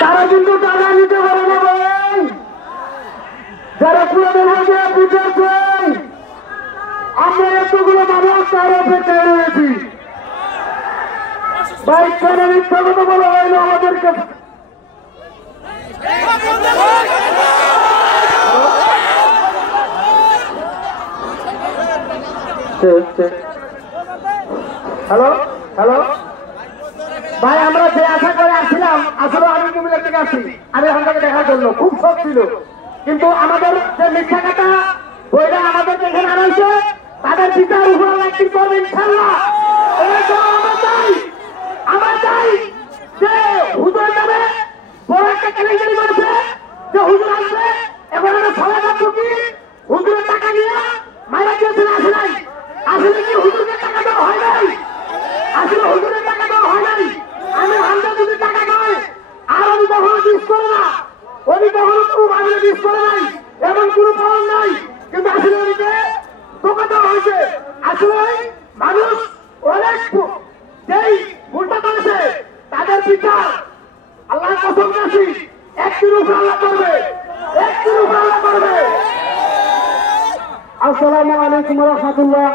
তারা কিন্তু টাকা নিতে পারে না ভাই। যারা পুরোদের মধ্যে বুঝেছেন আমরা এতগুলো মানুষ তার অপেক্ষায় রয়েছি ভাই। কেন মিথ্যা কথা বলা হয় না আমাদেরকে? হ্যালো হ্যালো ভাই, আমরা যে আশা করে আসছিলাম আসলে আমি কুমিল্লা থেকে আসছি, আমি এখান থেকে দেখার জন্য খুব শখ ছিল, কিন্তু আমাদের যে মিথ্যা কথা বইটা আমাদেরকে এখানে আনাইছে তাদের বিচার উপর একদিন করবে ইনশাল্লাহ। আমরা চাই যে হুজুরের নামে বড় একটা কেলেঙ্কারি করেছে, যে হুজুর আসবে এবার আমরা সবাই ভাববো কি হুজুরের টাকা নিয়ে মারা দিয়েছেন। আসে নাই, আসলে কি হুজুরের টাকা দেওয়া হয় নাই? আসলে হুজুরের টাকা দেওয়া হয় নাই। আমি হামদা যদি টাকা নয় আর আমি কখনো বিষ করে না, উনি কখনো খুব আগে বিষ করে নাই, এমন কোনো পালন নাই, কিন্তু আসলে উনিকে ধোকা দেওয়া হয়েছে। আসলে মানুষ অনেক যেই ভুলটা করেছে তাদের বিচার আল্লাহ কসম কাছি একদিন উপর আল্লাহ করবে, একদিন উপর আল্লাহ করবে। আসসালামু আলাইকুম ওয়া রাহমাতুল্লাহ।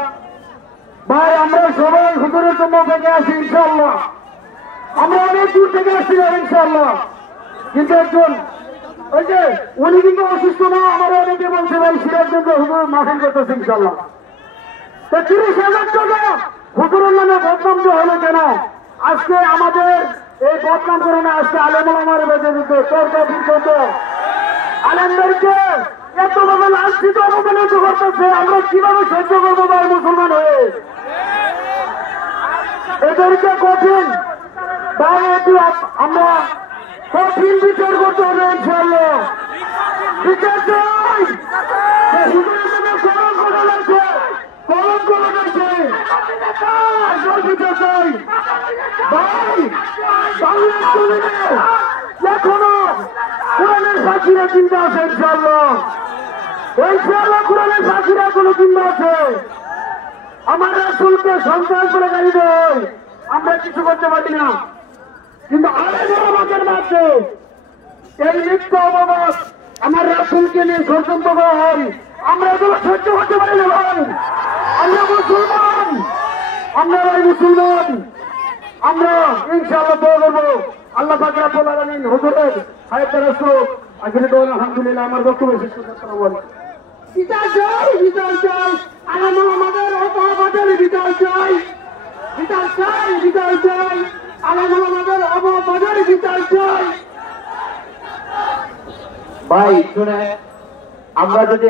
ভাই আমরা সবাই হুজুরের জন্য থেকে আসি ইনশাআল্লাহ, আমরা অনেক দূর থেকে আসছিলাম ইনশাআল্লাহ, কিন্তু একজন ওই যে উনি কিন্তু অসুস্থ না, আমার অনেকে বলছে ভাই সিরাজগঞ্জ হুজুর মাফিন করতেছে ইনশাআল্লাহ। তো 30,000 টাকা হুজুরের নামে বদনাম যে হলো কেন? আজকে আমাদের এই বদনাম করে না, আজকে আলেমুল আমার বেঁচে দিতে তর্ক বিতর্ক আলেমদেরকে এতভাবে লাঞ্ছিত অবমানিত করতেছে, আমরা কিভাবে সহ্য করবো ভাই মুসলমান হয়ে? এদেরকে কঠিন ভাই আমরা কঠিন বিচার করতে হবে ইনশাআল্লাহ। বিচার চাই, কলম করা লাগছে, কলম করা লাগছে, আসল বিচার চাই ভাই। এখনো কোরআনের সাক্ষীরা চিন্তা আছে ইনশাআল্লাহ, ইনশাআল্লাহ কোরআনের সাক্ষীরা কোনো চিন্তা আছে। আমার রাসূলকে সন্ত্রাস করে গাড়ি দেয়, আমরা কিছু করতে পারি না, কিন্তু আমাদের মাঝে এই মিথ্যা অপবাদ আমার রাসূলকে নিয়ে ষড়যন্ত্র করা হয়, আমরা এগুলো সহ্য করতে পারি না ভাই। আমরা মুসলমান, আমরা ভাই মুসলমান, আমরা ইনশাআল্লাহ দোয়া করবো আল্লাহ পাক রব্বুল আলামিন হুজুরের হায়াতে রাসূল আখিরে দোয়া আলহামদুলিল্লাহ। আমার বক্তব্য শেষ করতে আসসালামু বিচার চাই, বিচার চাই, আমাদের অপরাধের বিচার চাই, বিচার চাই, বিচার চাই, আমাদের অপরাধের বিচার চাই। ভাই শুনে আমরা যদি